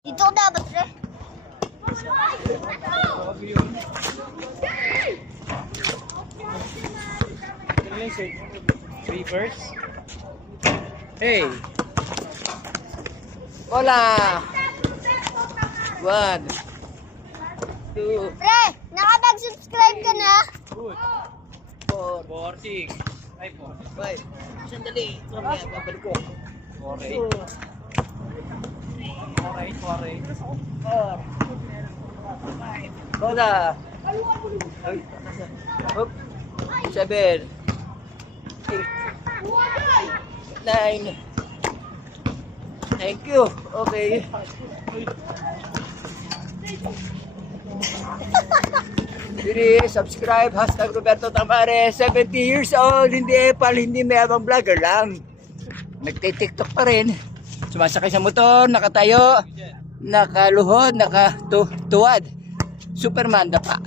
Dito ko dapat, pre. Reverse. Hey. Hola. 1, 2, Pre, nakapag-subscribe ka na? good. 4, 6, 5. Sandali. Mamaya, babalik ko. 4, 4. Hola. 7, 8, 9. Thank you. Okay. Diri, subscribe, hashtag Roberto Tamares, 70 years old, hindi epal, hindi mayabang vlogger lang. Nagtitiktok pa rin. Sumasakay sa motor, nakatayo, nakaluhod, nakatuwad. Superman pa.